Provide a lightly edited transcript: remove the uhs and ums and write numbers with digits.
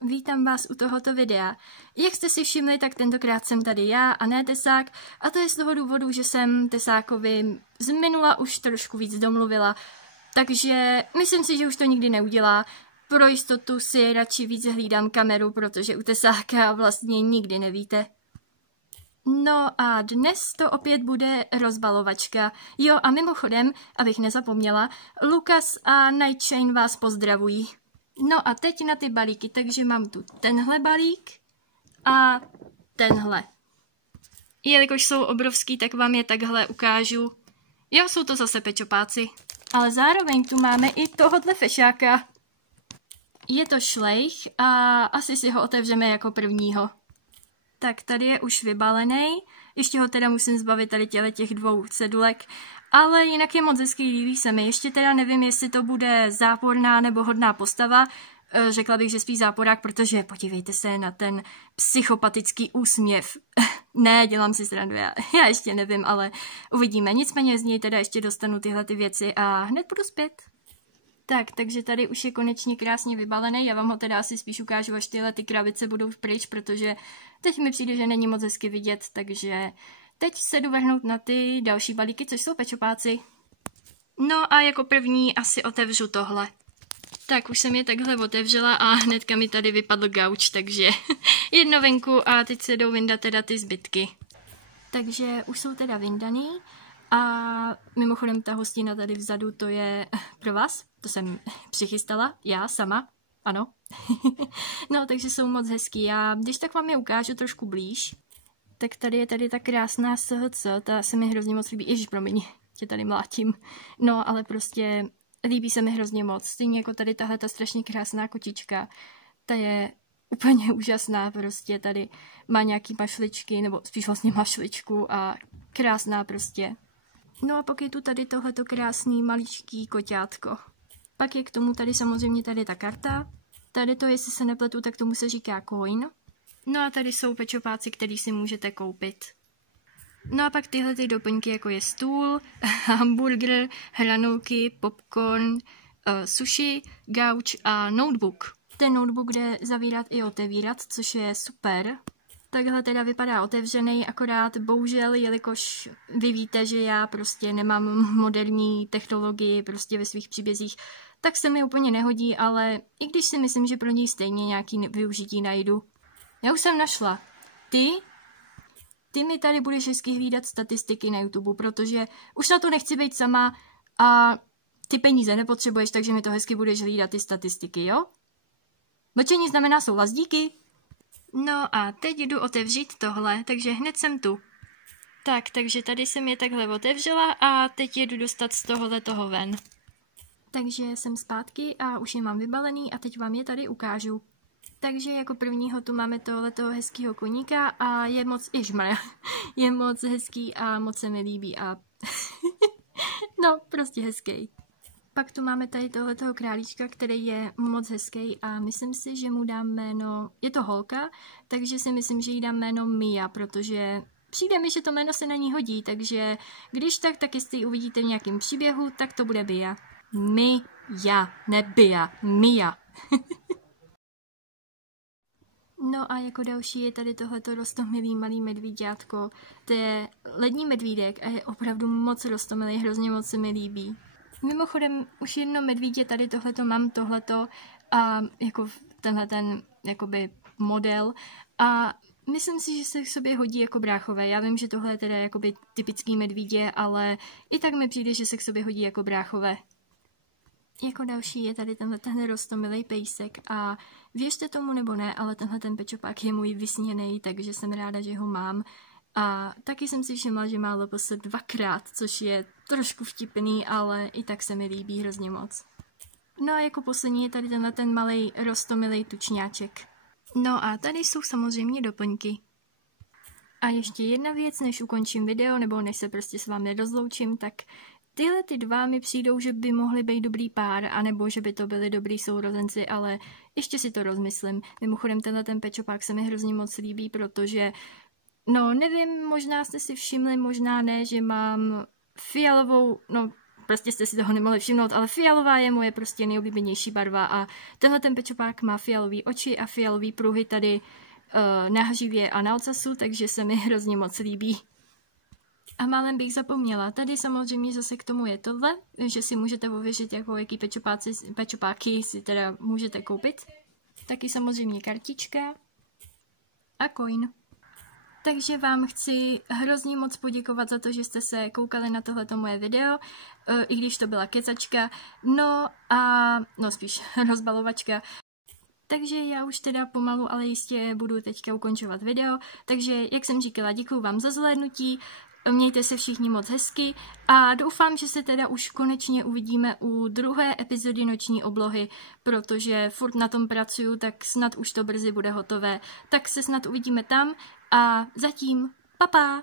Vítám vás u tohoto videa. Jak jste si všimli, tak tentokrát jsem tady já a ne Tesák, a to je z toho důvodu, že jsem Tesákovi z minula už trošku víc domluvila, takže myslím si, že už to nikdy neudělá. Pro jistotu si radši víc hlídám kameru, protože u Tesáka vlastně nikdy nevíte. No a dnes to opět bude rozbalovačka. Jo, a mimochodem, abych nezapomněla, Lukas a Nightshine vás pozdravují. No a teď na ty balíky, takže mám tu tenhle balík a tenhle. Jelikož jsou obrovský, tak vám je takhle ukážu. Jo, jsou to zase pečopáci. Ale zároveň tu máme i tohodle fešáka. Je to šlejch a asi si ho otevřeme jako prvního. Tak tady je už vybalený, ještě ho teda musím zbavit tady těch dvou cedulek, ale jinak je moc hezký, líbí se mi. Ještě teda nevím, jestli to bude záporná nebo hodná postava, řekla bych, že spíš záporák, protože podívejte se na ten psychopatický úsměv. Ne, dělám si srandu, já ještě nevím, ale uvidíme. Nicméně z něj teda ještě dostanu tyhle ty věci a hned budu zpět. Tak, takže tady už je konečně krásně vybalený, já vám ho teda asi spíš ukážu, až tyhle ty krabice budou pryč, protože teď mi přijde, že není moc hezky vidět, takže teď se jdu vrhnout na ty další balíky, což jsou pečopáci. No a jako první asi otevřu tohle. Tak, už jsem je takhle otevřela a hnedka mi tady vypadl gauč, takže jedno venku a teď se jdou vyndat teda ty zbytky. Takže už jsou teda vyndaný. A mimochodem ta hostina tady vzadu, to je pro vás, to jsem přichystala, já sama, ano. No, takže jsou moc hezký. Já když tak vám je ukážu trošku blíž, tak tady je tady ta krásná SHC, ta se mi hrozně moc líbí, ježiš, promiň, tě tady mlátím. No, ale prostě líbí se mi hrozně moc, stejně jako tady tahle ta strašně krásná kočička, ta je úplně úžasná, prostě tady má nějaký mašličky, nebo spíš vlastně mašličku a krásná prostě. No a pak je tu tady tohleto krásný maličký koťátko. Pak je k tomu tady samozřejmě tady ta karta. Tady to, jestli se nepletu, tak tomu se říká coin. No a tady jsou pečopáci, který si můžete koupit. No a pak tyhle ty doplňky, jako je stůl, hamburger, hranolky, popcorn, sushi, gauč a notebook. Ten notebook jde zavírat i otevírat, což je super. Takhle teda vypadá otevřený, akorát bohužel, jelikož vy víte, že já prostě nemám moderní technologii prostě ve svých příbězích, tak se mi úplně nehodí, ale i když si myslím, že pro něj stejně nějaký využití najdu. Já už jsem našla. Ty mi tady budeš hezky hlídat statistiky na YouTube, protože už na to nechci být sama a ty peníze nepotřebuješ, takže mi to hezky budeš hlídat ty statistiky, jo? Mlčení znamená souhlas, díky! No a teď jdu otevřít tohle, takže hned jsem tu. Tak, takže tady jsem je takhle otevřela a teď jedu dostat z toho ven. Takže jsem zpátky a už je mám vybalený a teď vám je tady ukážu. Takže jako prvního tu máme tohletoho hezkýho koníka a je moc, je moc hezký a moc se mi líbí a no, prostě hezký. Pak tu máme tady tohletoho králíčka, který je moc hezký a myslím si, že mu dám jméno, je to holka, takže si myslím, že jí dám jméno Mia, protože přijde mi, že to jméno se na ní hodí, takže když tak jestli ji uvidíte v nějakém příběhu, tak to bude Bia. Mia, ne Bia, Mia. No a jako další je tady tohleto roztomilý malý medvíďátko, to je lední medvídek a je opravdu moc roztomilý, hrozně moc se mi líbí. Mimochodem, už jedno medvídě tady tohleto mám, tohleto a jako tenhle ten jakoby model a myslím si, že se k sobě hodí jako bráchové. Já vím, že tohle je teda jakoby typický medvídě, ale i tak mi přijde, že se k sobě hodí jako bráchové. Jako další je tady tenhle roztomilý pejsek a věřte tomu nebo ne, ale tenhle ten pečopák je můj vysněnej, takže jsem ráda, že ho mám. A taky jsem si všimla, že má LPS 2krát, což je trošku vtipný, ale i tak se mi líbí hrozně moc. No a jako poslední je tady tenhle ten malej roztomilej tučňáček. No a tady jsou samozřejmě doplňky. A ještě jedna věc, než ukončím video, nebo než se prostě s vámi rozloučím, tak tyhle ty dva mi přijdou, že by mohli být dobrý pár, anebo že by to byli dobrý sourozenci, ale ještě si to rozmyslím. Mimochodem tenhle ten pečopák se mi hrozně moc líbí, protože no, nevím, možná jste si všimli, možná ne, že mám fialovou, no, prostě jste si toho nemohli všimnout, ale fialová je moje prostě nejoblíbenější barva a tenhle ten pečopák má fialový oči a fialový pruhy tady na hřivě a na ocasu, takže se mi hrozně moc líbí. A málem bych zapomněla, tady samozřejmě zase k tomu je tohle, že si můžete ověřit, jako jaký pečopáky si teda můžete koupit. Taky samozřejmě kartička a coin. Takže vám chci hrozně moc poděkovat za to, že jste se koukali na tohleto moje video, i když to byla kecačka, spíš rozbalovačka. Takže já už teda pomalu, ale jistě budu teďka ukončovat video, takže jak jsem říkala, děkuju vám za zhlédnutí, mějte se všichni moc hezky a doufám, že se teda už konečně uvidíme u druhé epizody Noční oblohy, protože furt na tom pracuju, tak snad už to brzy bude hotové, tak se snad uvidíme tam a zatím pa.